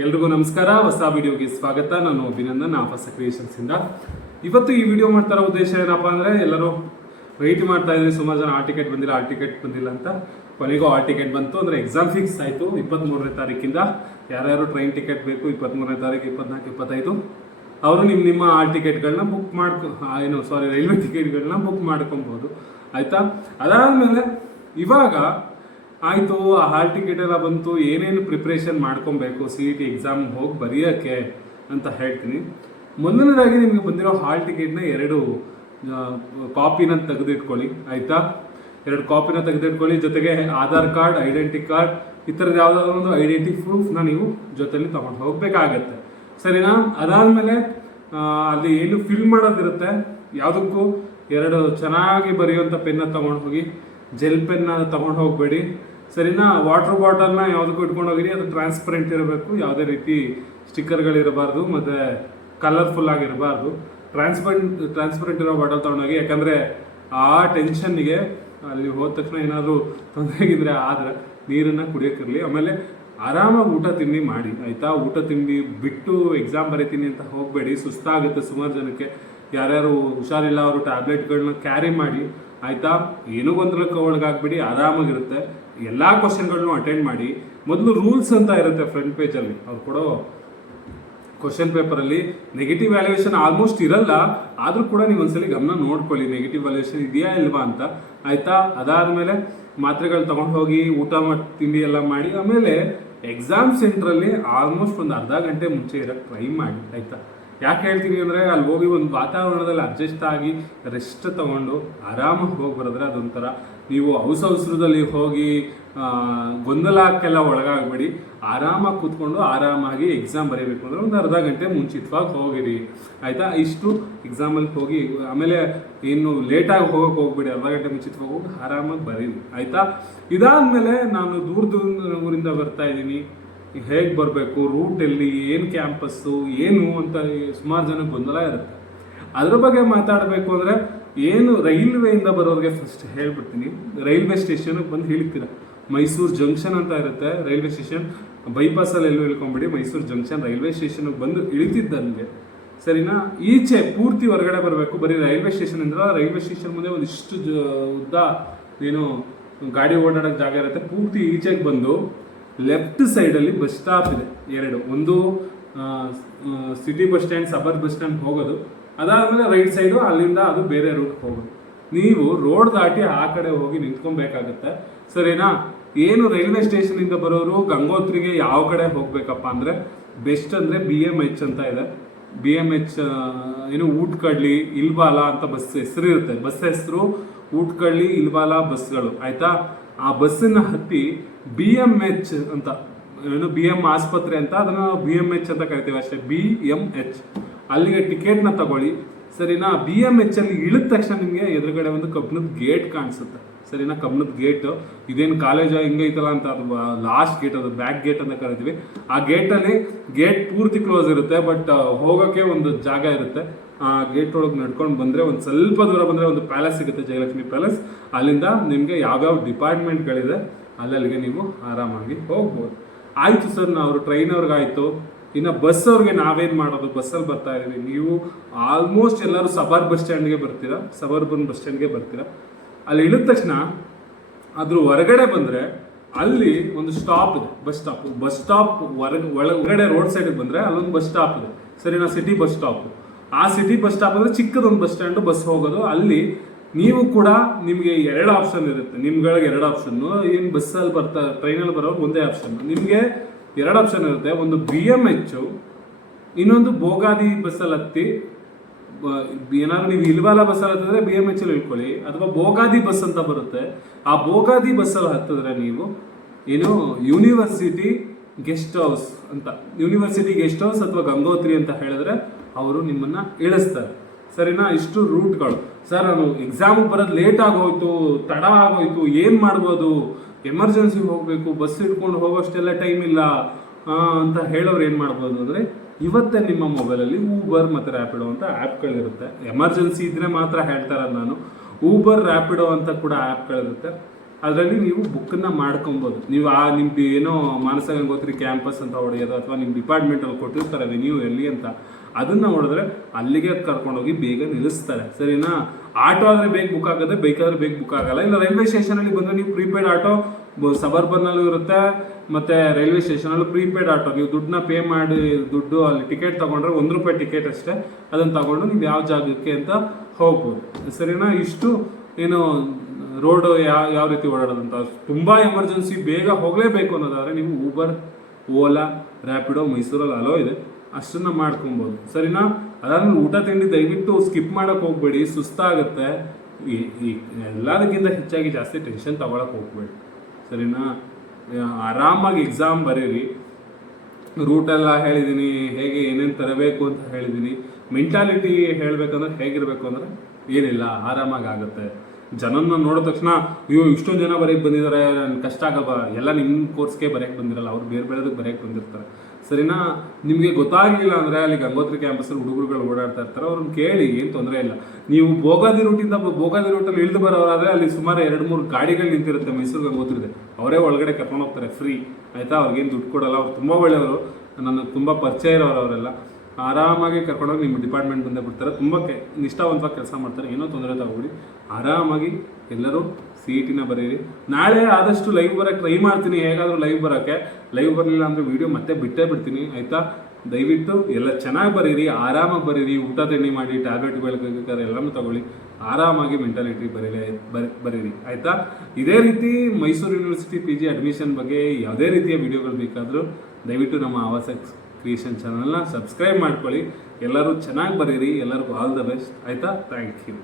ಎಲ್ರಿಗೂ ನಮಸ್ಕಾರ. ಹೊಸ ವಿಡಿಯೋಗೆ ಸ್ವಾಗತ. ನಾನು ಅಭಿನಂದನ್ ಆಫಸ್ ಕ್ರಿಯೇಷನ್ಸ್ ಇಂದ. ಇವತ್ತು ಈ ವಿಡಿಯೋ ಮಾಡ್ತಾ ಇರೋ ಉದ್ದೇಶ ಏನಪ್ಪಾ ಅಂದ್ರೆ ಎಲ್ಲರೂ ವೆಯ್ಟ್ ಮಾಡ್ತಾ ಇದ್ರೆ ಸುಮಾರು ಜನ ಆ ಟಿಕೆಟ್ ಬಂದಿಲ್ಲ, ಆ ಟಿಕೆಟ್ ಬಂದಿಲ್ಲ ಅಂತ. ಕೊನೆಗೂ ಆ ಟಿಕೆಟ್ ಬಂತು. ಅಂದ್ರೆ ಎಕ್ಸಾಮ್ ಫಿಕ್ಸ್ ಆಯಿತು ಇಪ್ಪತ್ತ್ಮೂರನೇ ತಾರೀಕಿಂದ. ಯಾರ್ಯಾರು ಟ್ರೈನ್ ಟಿಕೆಟ್ ಬೇಕು ಇಪ್ಪತ್ತ್ಮೂರನೇ ತಾರೀಕು, ಇಪ್ಪತ್ನಾಲ್ಕು, ಇಪ್ಪತ್ತೈದು. ಅವರು ನಿಮ್ಮ ನಿಮ್ಮ ಆ ಟಿಕೆಟ್ಗಳನ್ನ ಬುಕ್ ಮಾಡ್ಕೊ ಏನು ಸಾರಿ ರೈಲ್ವೆ ಟಿಕೆಟ್ಗಳನ್ನ ಬುಕ್ ಮಾಡ್ಕೊಬೋದು. ಆಯ್ತಾ? ಅದಾದಮೇಲೆ ಇವಾಗ ಆಯಿತು, ಆ ಹಾಲ್ ಟಿಕೆಟ್ ಎಲ್ಲ ಬಂತು, ಏನೇನು ಪ್ರಿಪ್ರೇಷನ್ ಮಾಡ್ಕೊಬೇಕು ಸಿ ಇ ಟಿ ಎಕ್ಸಾಮ್ ಹೋಗಿ ಬರೆಯೋಕ್ಕೆ ಅಂತ ಹೇಳ್ತೀನಿ. ಮೊದಲನೇದಾಗಿ ನಿಮಗೆ ಬಂದಿರೋ ಹಾಲ್ ಟಿಕೆಟ್ನ ಎರಡು ಕಾಪಿನ ತೆಗೆದಿಟ್ಕೊಳ್ಳಿ, ಆಯಿತಾ? ಎರಡು ಕಾಪಿನ ತೆಗೆದಿಟ್ಕೊಳ್ಳಿ, ಜೊತೆಗೆ ಆಧಾರ್ ಕಾರ್ಡ್ ಐಡೆಂಟಿ ಕಾರ್ಡ್ ಈ ಥರದ ಯಾವುದಾದ್ರು ಒಂದು ಐಡೆಂಟಿ ಪ್ರೂಫ್ನ ನೀವು ಜೊತೆಲಿ ತಗೊಂಡು ಹೋಗಬೇಕಾಗತ್ತೆ. ಸರಿನಾ? ಅದಾದಮೇಲೆ ಅಲ್ಲಿ ಏನು ಫಿಲ್ ಮಾಡೋದಿರುತ್ತೆ, ಯಾವುದಕ್ಕೂ ಎರಡು ಚೆನ್ನಾಗಿ ಬರೆಯುವಂಥ ಪೆನ್ನ ತಗೊಂಡು ಹೋಗಿ ಜೆಲ್ ಪೆನ್ನ ತಗೊಂಡು ಹೋಗಬೇಡಿ. ಸರಿನಾ ವಾಟರ್ ಬಾಟಲ್ನ ಯಾವುದಕ್ಕೂ ಇಟ್ಕೊಂಡು ಹೋಗಿರಿ, ಅದು ಟ್ರಾನ್ಸ್ಪರೆಂಟ್ ಇರಬೇಕು, ಯಾವುದೇ ರೀತಿ ಸ್ಟಿಕ್ಕರ್ಗಳಿರಬಾರ್ದು ಮತ್ತು ಕಲರ್ಫುಲ್ ಆಗಿರಬಾರ್ದು ಟ್ರಾನ್ಸ್ಪರೆಂಟ್ ಟ್ರಾನ್ಸ್ಪರೆಂಟ್ ಇರೋ ಬಾಟಲ್ ತೊಗೊಂಡೋಗಿ, ಯಾಕಂದರೆ ಆ ಟೆನ್ಷನ್ನಿಗೆ ಅಲ್ಲಿ ಹೋದ ತಕ್ಷಣ ಏನಾದರೂ ತೊಂದರೆಗಿದ್ರೆ ಆದರೆ ನೀರನ್ನು ಕುಡಿಯೋಕ್ಕಿರಲಿ ಆಮೇಲೆ ಆರಾಮಾಗಿ ಊಟ ತಿಂಡಿ ಮಾಡಿ, ಆಯಿತಾ? ಊಟ ತಿಂಡಿ ಬಿಟ್ಟು ಎಕ್ಸಾಮ್ ಬರೀತೀನಿ ಅಂತ ಹೋಗಬೇಡಿ, ಸುಸ್ತಾಗುತ್ತೆ ಸುಮಾರು ಜನಕ್ಕೆ. ಯಾರ್ಯಾರು ಹುಷಾರಿಲ್ಲ, ಅವರು ಟ್ಯಾಬ್ಲೆಟ್ಗಳನ್ನ ಕ್ಯಾರಿ ಮಾಡಿ, ಆಯಿತಾ? ಏನೂ ಗೊಂದಲಕ್ಕೆ ಒಳಗಾಗಬೇಡಿ, ಆರಾಮಾಗಿರುತ್ತೆ. ಎಲ್ಲ ಕ್ವಶನ್ಗಳನ್ನೂ ಅಟೆಂಡ್ ಮಾಡಿ, ಮೊದಲು ರೂಲ್ಸ್ ಅಂತ ಇರುತ್ತೆ ಫ್ರಂಟ್ ಪೇಜಲ್ಲಿ ಅವ್ರು ಕೊಡೋ ಕ್ವಶನ್ ಪೇಪರಲ್ಲಿ ನೆಗೆಟಿವ್ ವ್ಯಾಲ್ಯೂಯೇಷನ್ ಆಲ್ಮೋಸ್ಟ್ ಇರಲ್ಲ, ಆದರೂ ಕೂಡ ನೀವು ಒಂದ್ಸಲಿ ಗಮನ ನೋಡ್ಕೊಳ್ಳಿ ನೆಗೆಟಿವ್ ವ್ಯಾಲ್ಯೂಯೇಷನ್ ಇದೆಯಾ ಇಲ್ವಾ ಅಂತ. ಆಯ್ತಾ? ಅದಾದಮೇಲೆ ಮಾತ್ರೆಗಳು ತಗೊಂಡು ಹೋಗಿ ಊಟ ಮಾಡಿ ತಿಂಡಿ ಎಲ್ಲ ಮಾಡಿ, ಆಮೇಲೆ ಎಕ್ಸಾಮ್ ಸೆಂಟ್ರಲ್ಲಿ ಆಲ್ಮೋಸ್ಟ್ ಒಂದು ಅರ್ಧ ಗಂಟೆ ಮುಂಚೆ ಇರೋಕ್ಕೆ ಟ್ರೈ ಮಾಡಿ, ಆಯ್ತಾ? ಯಾಕೆ ಹೇಳ್ತೀನಿ ಅಂದರೆ ಅಲ್ಲಿ ಹೋಗಿ ಒಂದು ವಾತಾವರಣದಲ್ಲಿ ಅಡ್ಜಸ್ಟ್ ಆಗಿ ರೆಸ್ಟ್ ತಗೊಂಡು ಆರಾಮಾಗಿ ಹೋಗಿ ಬರೆದ್ರೆ ಅದೊಂಥರ ನೀವು ಅವಸ ಅವಸರದಲ್ಲಿ ಹೋಗಿ ಗೊಂದಲಕ್ಕೆಲ್ಲ ಒಳಗಾಗಬೇಡಿ. ಆರಾಮಾಗಿ ಕೂತ್ಕೊಂಡು ಆರಾಮಾಗಿ ಎಕ್ಸಾಮ್ ಬರೀಬೇಕು ಅಂದರೆ ಒಂದು ಅರ್ಧ ಗಂಟೆ ಮುಂಚಿತವಾಗಿ ಹೋಗಿರಿ. ಆಯಿತಾ? ಇಷ್ಟು ಎಕ್ಸಾಮಲ್ಲಿ ಹೋಗಿ, ಆಮೇಲೆ ಏನು ಲೇಟಾಗಿ ಹೋಗೋಕೆ ಹೋಗ್ಬಿಡಿ, ಅರ್ಧ ಗಂಟೆ ಮುಂಚಿತವಾಗಿ ಹೋಗಿ ಆರಾಮಾಗಿ ಬರೀರಿ. ಆಯಿತಾ? ಇದಾದಮೇಲೆ ನಾನು ದೂರ ದೂರ ಊರಿಂದ ಬರ್ತಾ ಇದ್ದೀನಿ. ಹೇಗೆ ಬರಬೇಕು ರೂಟ್ ಎಲ್ಲಿ, ಏನು ಕ್ಯಾಂಪಸ್ಸು ಏನು ಅಂತ ಸುಮಾರು ಜನಕ್ಕೆ ಗೊಂದಲ ಇರುತ್ತೆ. ಅದ್ರ ಬಗ್ಗೆ ಮಾತಾಡಬೇಕು ಅಂದರೆ, ಏನು ರೈಲ್ವೆಯಿಂದ ಬರೋರಿಗೆ ಫಸ್ಟ್ ಹೇಳ್ಬಿಡ್ತೀನಿ. ರೈಲ್ವೆ ಸ್ಟೇಷನ್ಗೆ ಬಂದು ಹೇಳ್ತೀರ ಮೈಸೂರು ಜಂಕ್ಷನ್ ಅಂತ ಇರುತ್ತೆ ರೈಲ್ವೆ ಸ್ಟೇಷನ್ ಬೈಪಾಸಲ್ಲಿ ಎಲ್ಲೂ ಇಳ್ಕೊಂಬಿಡಿ, ಮೈಸೂರು ಜಂಕ್ಷನ್ ರೈಲ್ವೆ ಸ್ಟೇಷನ್ಗೆ ಬಂದು ಇಳಿತಿದ್ದಂಗೆ ಸರಿನಾ? ಈಚೆ ಪೂರ್ತಿ ಹೊರಗಡೆ ಬರಬೇಕು, ಬರೀ ರೈಲ್ವೆ ಸ್ಟೇಷನ್ ಅಂದ್ರೆ ರೈಲ್ವೆ ಸ್ಟೇಷನ್ ಮುಂದೆ ಒಂದಿಷ್ಟು ಉದ್ದ, ಏನು, ಗಾಡಿ ಓಡಾಡೋಕ್ಕೆ ಜಾಗ ಇರುತ್ತೆ, ಪೂರ್ತಿ ಈಚೆಗೆ ಬಂದು ಲೆಫ್ಟ್ ಸೈಡಲ್ಲಿ ಬಸ್ ಸ್ಟಾಪ್ ಇದೆ, ಎರಡು. ಒಂದು city bus stand, suburban bus stand ಹೋಗೋದು. ಅದಾದಮೇಲೆ ರೈಟ್ ಸೈಡು ಅಲ್ಲಿಂದ ಅದು ಬೇರೆ ರೂಟ್ ಹೋಗೋದು. ನೀವು ರೋಡ್ ದಾಟಿ ಆ ಕಡೆ ಹೋಗಿ ನಿಂತ್ಕೊಬೇಕಾಗತ್ತೆ. ಸರಿನಾ? ಏನು ರೈಲ್ವೆ ಸ್ಟೇಷನಿಂದ ಬರೋರು ಗಂಗೋತ್ರಿಗೆ ಯಾವ ಕಡೆ ಹೋಗ್ಬೇಕಪ್ಪ ಅಂದರೆ ಬೆಸ್ಟ್ ಅಂದರೆ ಬಿ ಎಂ ಎಚ್ ಅಂತ ಇದೆ. ಬಿ ಎಂ ಎಚ್ ಏನು ಊಟ್ಕಡ್ಲಿ ಇಲ್ಬಾಲ ಅಂತ ಬಸ್ ಹೆಸರು ಇರುತ್ತೆ. ಬಸ್ ಹೆಸರು ಊಟ್ಕಡ್ಲಿ ಇಲ್ಬಾಲ ಬಸ್ಗಳು. ಆಯ್ತಾ? ಆ ಬಸ್ಸನ್ನ ಹತ್ತಿ ಬಿ ಎಂ ಎಚ್ ಅಂತ, ಏನು ಬಿ ಎಂ ಆಸ್ಪತ್ರೆ ಅಂತ ಅದನ್ನ ಬಿ ಎಂ ಎಚ್ ಅಂತ ಕರಿತೀವಿ ಅಷ್ಟೇ ಬಿ ಎಂ ಎಚ್ ಅಲ್ಲಿಗೆ ಟಿಕೆಟ್ನ ತಗೊಳ್ಳಿ. ಸರಿನಾ? ಬಿ ಎಂ ಎಚ್ ಅಲ್ಲಿ ಇಳಿದ ತಕ್ಷಣ ನಿಮಗೆ ಎದುರುಗಡೆ ಒಂದು ಕಬ್ಬಿಣದ ಗೇಟ್ ಕಾಣಿಸುತ್ತೆ. ಸರಿನಾ? ಕಬ್ಬಿಣದ ಗೇಟ್. ಇದೇನು ಕಾಲೇಜ್? ಹೆಂಗೈತಲ್ಲ ಅಂತ ಅದು ಲಾಸ್ಟ್ ಗೇಟ್ ಅದು ಬ್ಯಾಕ್ ಗೇಟ್ ಅಂತ ಕರಿತೀವಿ. ಆ ಗೇಟಲ್ಲಿ ಗೇಟ್ ಪೂರ್ತಿ ಕ್ಲೋಸ್ ಇರುತ್ತೆ ಬಟ್ ಹೋಗೋಕ್ಕೆ ಒಂದು ಜಾಗ ಇರುತ್ತೆ. ಆ ಗೇಟ್ ಒಳಗೆ ನಡ್ಕೊಂಡು ಬಂದರೆ ಒಂದು ಸ್ವಲ್ಪ ದೂರ ಬಂದರೆ ಒಂದು ಪ್ಯಾಲೇಸ್ ಸಿಗುತ್ತೆ, ಜಯಲಕ್ಷ್ಮಿ ಪ್ಯಾಲೇಸ್ ಅಲ್ಲಿಂದ ನಿಮಗೆ ಯಾವ್ಯಾವ ಡಿಪಾರ್ಟ್ಮೆಂಟ್ಗಳಿದೆ ಅಲ್ಲಲ್ಲಿಗೆ ನೀವು ಆರಾಮಾಗಿ ಹೋಗ್ಬೋದು. ಆಯಿತು ಸರ್ ನಾವು ಟ್ರೈನವ್ರಿಗಾಯಿತು ಇನ್ನು ಬಸ್ ಅವ್ರಿಗೆ ನಾವೇನು ಮಾಡೋದು? ಬಸ್ಸಲ್ಲಿ ಬರ್ತಾ ಇದ್ದೀವಿ. ನೀವು ಆಲ್ಮೋಸ್ಟ್ ಎಲ್ಲರೂ ಸಬಾರ್ ಬಸ್ ಸ್ಟ್ಯಾಂಡ್ಗೆ ಬರ್ತೀರಾ? ಸಬರ್ಬನ್ ಬಸ್ ಸ್ಟ್ಯಾಂಡ್ಗೆ ಬರ್ತೀರಾ? ಅಲ್ಲಿ ಇಳಿದ ತಕ್ಷಣ ಅದ್ರ ಹೊರಗಡೆ ಬಂದರೆ ಅಲ್ಲಿ ಒಂದು ಸ್ಟಾಪ್ ಇದೆ ಬಸ್ ಸ್ಟಾಪ್ ಬಸ್ ಸ್ಟಾಪ್ ಹೊರಗೆ ಒಳಗಡೆ ರೋಡ್ ಸೈಡಿಗೆ ಬಂದರೆ ಅಲ್ಲೊಂದು ಬಸ್ ಸ್ಟಾಪ್ ಇದೆ. ಸರಿನಾ ಸಿಟಿ ಬಸ್ ಸ್ಟಾಪ್ ಆ ಸಿಟಿ ಬಸ್ ಸ್ಟಾಪ್ ಅಂದರೆ ಚಿಕ್ಕದೊಂದು ಬಸ್ ಸ್ಟ್ಯಾಂಡು ಬಸ್ ಹೋಗೋದು. ಅಲ್ಲಿ ನೀವು ಕೂಡ ನಿಮಗೆ ಎರಡು ಆಪ್ಷನ್ ಇರುತ್ತೆ. ನಿಮ್ಗಳಿಗೆ ಎರಡು ಆಪ್ಷನ್ನು ಏನು ಬಸ್ಸಲ್ಲಿ ಬರ್ತಾ ಟ್ರೈನಲ್ಲಿ ಬರೋ ಒಂದೇ ಆಪ್ಷನ್ ನಿಮಗೆ ಎರಡು ಆಪ್ಷನ್ ಇರುತ್ತೆ. ಒಂದು ಬಿ ಎಂ ಎಚ್ಚು ಇನ್ನೊಂದು ಬೋಗಾದಿ ಬಸ್ಸಲ್ಲಿ ಹತ್ತಿ ಏನಾದ್ರು ನೀವು ಇಲ್ವಾಲ ಬಸ್ಸಲ್ಲಿ ಹತ್ತಿದ್ರೆ ಬಿ ಎಂ ಎಚ್ ಅಲ್ಲಿ ಇಳ್ಕೊಳ್ಳಿ. ಅಥವಾ ಬೋಗಾದಿ ಬಸ್ ಅಂತ ಬರುತ್ತೆ. ಆ ಬೋಗಾದಿ ಬಸ್ಸಲ್ಲಿ ಹತ್ತಿದ್ರೆ ನೀವು ಏನು ಯೂನಿವರ್ಸಿಟಿ ಗೆಸ್ಟ್ ಹೌಸ್ ಅಂತ. ಯೂನಿವರ್ಸಿಟಿ ಗೆಸ್ಟ್ ಹೌಸ್ ಅಥವಾ ಗಂಗೋತ್ರಿ ಅಂತ ಹೇಳಿದ್ರೆ ಅವರು ನಿಮ್ಮನ್ನ ಇಳಿಸ್ತಾರೆ. ಸರಿನಾ? ಇಷ್ಟು ರೂಟ್ಗಳು. ಸರ್ ನಾನು ಎಕ್ಸಾಮಿಗೆ ಬರೋದು ಲೇಟ್ ಆಗೋಯ್ತು, ತಡ ಆಗೋಯ್ತು, ಏನು ಮಾಡ್ಬೋದು? ಎಮರ್ಜೆನ್ಸಿ ಹೋಗಬೇಕು ಬಸ್ ಹಿಡ್ಕೊಂಡು ಹೋಗೋಷ್ಟೆಲ್ಲ ಟೈಮ್ ಇಲ್ಲ ಅಂತ ಹೇಳೋರು ಏನು ಮಾಡ್ಬೋದು ಅಂದರೆ, ಇವತ್ತೇ ನಿಮ್ಮ ಮೊಬೈಲಲ್ಲಿ ಊಬರ್ ಮತ್ತು ರ್ಯಾಪಿಡೋ ಅಂತ ಆ್ಯಪ್ಗಳಿರುತ್ತೆ ಎಮರ್ಜೆನ್ಸಿ ಇದ್ದರೆ ಮಾತ್ರ ಹೇಳ್ತಾರೆ ನಾನು. ಊಬರ್ ರ್ಯಾಪಿಡೋ ಅಂತ ಕೂಡ ಆ್ಯಪ್ಗಳಿರುತ್ತೆ ಅದರಲ್ಲಿ ನೀವು ಬುಕ್ಕನ್ನ ಮಾಡ್ಕೊಬೋದು. ನೀವು ಆ ನಿಮ್ದು ಏನೋ ಮಾನಸ ಗಂಗೋತ್ರಿ ಕ್ಯಾಂಪಸ್ ಅಂತ ಹೊಡೆಯೋದು ಅಥವಾ ನಿಮ್ಮ ಡಿಪಾರ್ಟ್ಮೆಂಟಲ್ಲಿ ಕೊಟ್ಟಿರ್ತಾರೆ ವೆನ್ಯೂ ಎಲ್ಲಿ ಅಂತ, ಅದನ್ನ ಹೊಡೆದ್ರೆ ಅಲ್ಲಿಗೆ ಕರ್ಕೊಂಡೋಗಿ ಬೇಗ ನಿಲ್ಲಿಸ್ತಾರೆ. ಸರಿನಾ? ಆಟೋ ಆದರೆ ಬೇಗ ಬುಕ್ ಆಗುತ್ತೆ ಬೇಕಾದ್ರೆ ಬೇಗ ಬುಕ್ ಆಗಲ್ಲ. ಇಲ್ಲ ರೈಲ್ವೆ ಸ್ಟೇಷನಲ್ಲಿ ಬಂದರೆ ನೀವು ಪ್ರೀಪೇಯ್ಡ್ ಆಟೋ ಸಬರ್ಬನ್ನಲ್ಲೂ ಇರುತ್ತೆ, ಮತ್ತೆ ರೈಲ್ವೆ ಸ್ಟೇಷನಲ್ಲೂ ಪ್ರೀಪೇಯ್ಡ್ ಆಟೋ. ನೀವು ದುಡ್ಡನ್ನ ಪೇ ಮಾಡಿ ದುಡ್ಡು ಅಲ್ಲಿ ಟಿಕೆಟ್ ತಗೊಂಡ್ರೆ ಒಂದು ರೂಪಾಯಿ ಟಿಕೆಟ್ ಅಷ್ಟೇ. ಅದನ್ನು ತಗೊಂಡು ನೀವು ಯಾವ ಜಾಗಕ್ಕೆ ಅಂತ ಹೋಗ್ಬೋದು. ಸರಿನಾ? ಇಷ್ಟು, ಏನು ರೋಡ್ ಯಾವ ಯಾವ ರೀತಿ ಓಡಾಡೋದಂತ ತುಂಬ ಎಮರ್ಜೆನ್ಸಿ ಬೇಗ ಹೋಗಲೇಬೇಕು ಅನ್ನೋದಾದ್ರೆ ನೀವು ಊಬರ್ ಓಲಾ ರ್ಯಾಪಿಡೋ ಮೈಸೂರಲ್ಲಿ ಅಲೋ ಇದೆ. ಅಷ್ಟನ್ನ ಮಾಡ್ಕೊಬೋದು. ಸರಿನಾ? ಅದಾದ್ಮೇಲೆ ಊಟ ತಿಂಡಿ ದಯವಿಟ್ಟು ಸ್ಕಿಪ್ ಮಾಡಕ್ ಹೋಗ್ಬೇಡಿ, ಸುಸ್ತಾಗುತ್ತೆ. ಎಲ್ಲದಕ್ಕಿಂತ ಹೆಚ್ಚಾಗಿ ಜಾಸ್ತಿ ಟೆನ್ಷನ್ ತಗೊಳಕ್ಕೆ ಹೋಗ್ಬೇಡಿ. ಸರಿನಾ? ಆರಾಮಾಗಿ ಎಕ್ಸಾಮ್ ಬರೀರಿ. ರೂಟ್ ಎಲ್ಲ ಹೇಳಿದ್ದೀನಿ ಹೇಗೆ ಏನೇನು ತರಬೇಕು ಅಂತ ಹೇಳಿದ್ದೀನಿ ಮೆಂಟಾಲಿಟಿ ಹೇಳಬೇಕಂದ್ರೆ ಹೇಗಿರಬೇಕು ಅಂದ್ರೆ ಏನಿಲ್ಲ, ಆರಾಮಾಗಿ ಆಗುತ್ತೆ. ಜನನ ನೋಡಿದ ತಕ್ಷಣ, ಅಯ್ಯೋ, ಇಷ್ಟೊಂದು ಜನ ಬರೆಯಕ್ಕೆ ಬಂದಿದ್ದಾರೆ ನನ್ ಕಷ್ಟ ಆಗಲ್ಲ ಎಲ್ಲ ನಿಮ್ಮ ಕೋರ್ಸ್ಗೆ ಬರೆಯಕ್ಕೆ ಬಂದಿರಲ್ಲ, ಅವ್ರು ಬೇರೆ ಬೇರೆದಕ್ಕೆ ಬರೆಯಕ್ಕೆ ಬಂದಿರ್ತಾರೆ. ಸರಿನಾ? ನಿಮಗೆ ಗೊತ್ತಾಗಲಿಲ್ಲ ಅಂದರೆ ಅಲ್ಲಿ ಗಂಗೋತ್ರಿ ಕ್ಯಾಂಪಸ್ಸಲ್ಲಿ ಹುಡುಗರುಗಳು ಓಡಾಡ್ತಾ ಇರ್ತಾರೆ. ಅವ್ರನ್ನ ಕೇಳಿ, ಏನು ತೊಂದರೆ ಇಲ್ಲ. ನೀವು ಭೋಗಾದಿ ರೂಟಿಂದ ಭೋಗಾದಿ ರೂಟಲ್ಲಿ ಇಳಿದು ಬರೋರಾದ್ರೆ ಅಲ್ಲಿ ಸುಮಾರು ಎರಡು ಮೂರು ಗಾಡಿಗಳು ನಿಂತಿರುತ್ತೆ ಮೈಸೂರು ಗಂಗೋತ್ರಿದೆ. ಅವರೇ ಒಳಗಡೆ ಕರ್ಕೊಂಡು ಹೋಗ್ತಾರೆ ಫ್ರೀ ಆಯಿತಾ? ಅವ್ರಿಗೇನು ದುಡ್ಡು ಕೊಡಲ್ಲ. ಅವ್ರು ತುಂಬ ಒಳ್ಳೆಯವರು. ನನಗೆ ತುಂಬ ಪರಿಚಯ ಇರೋರು ಅವರೆಲ್ಲ. ಆರಾಮಾಗಿ ಕರ್ಕೊಂಡೋಗಿ ನಿಮ್ಮ ಡಿಪಾರ್ಟ್ಮೆಂಟ್ ಬಂದೇ ಬಿಡ್ತಾರೆ. ತುಂಬ ಕೆ ನಿಷ್ಠಾವಂತವಾಗಿ ಕೆಲಸ ಮಾಡ್ತಾರೆ. ಏನೋ ತೊಂದರೆ ತಗೋಬಿಡಿ ಆರಾಮಾಗಿ ಎಲ್ಲರೂ ಸಿ ಇ ಟಿನ ಬರೀರಿ. ನಾಳೆ ಆದಷ್ಟು ಲೈವ್ ಬರೋಕ್ಕೆ ಟ್ರೈ ಮಾಡ್ತೀನಿ. ಹೇಗಾದರೂ ಲೈವ್ ಬರೋಕ್ಕೆ. ಲೈವ್ ಬರಲಿಲ್ಲ ಅಂದರೆ ವಿಡಿಯೋ ಮತ್ತೆ ಬಿಟ್ಟೇ ಬಿಡ್ತೀನಿ. ಆಯಿತಾ? ದಯವಿಟ್ಟು ಎಲ್ಲ ಚೆನ್ನಾಗಿ ಬರೀರಿ. ಆರಾಮಾಗಿ ಬರೀರಿ. ಊಟ ತಿಂಡಿ ಮಾಡಿ ಟ್ಯಾಬ್ಲೆಟ್ ಬೇಕಾದ್ರೆ ಎಲ್ಲನೂ ತಗೊಳ್ಳಿ. ಆರಾಮಾಗಿ ಮೆಂಟಾಲಿಟಿ ಬರೀರಿ ಬರಿ, ಬರೀರಿ. ಆಯಿತಾ? ಇದೇ ರೀತಿ Mysuru university P G admission ಬಗ್ಗೆ ಯಾವುದೇ ರೀತಿಯ ವಿಡಿಯೋಗಳು ಬೇಕಾದರೂ ದಯವಿಟ್ಟು ನಮ್ಮ ಆವಾಸ ಕ್ರಿಯೇಷನ್ ಚಾನಲ್ನ ಸಬ್ಸ್ಕ್ರೈಬ್ ಮಾಡ್ಕೊಳ್ಳಿ. ಎಲ್ಲರೂ ಚೆನ್ನಾಗಿ ಬರೀರಿ. ಎಲ್ಲರಿಗೂ ಆಲ್ ದ ಬೆಸ್ಟ್ ಆಯಿತಾ? Thank you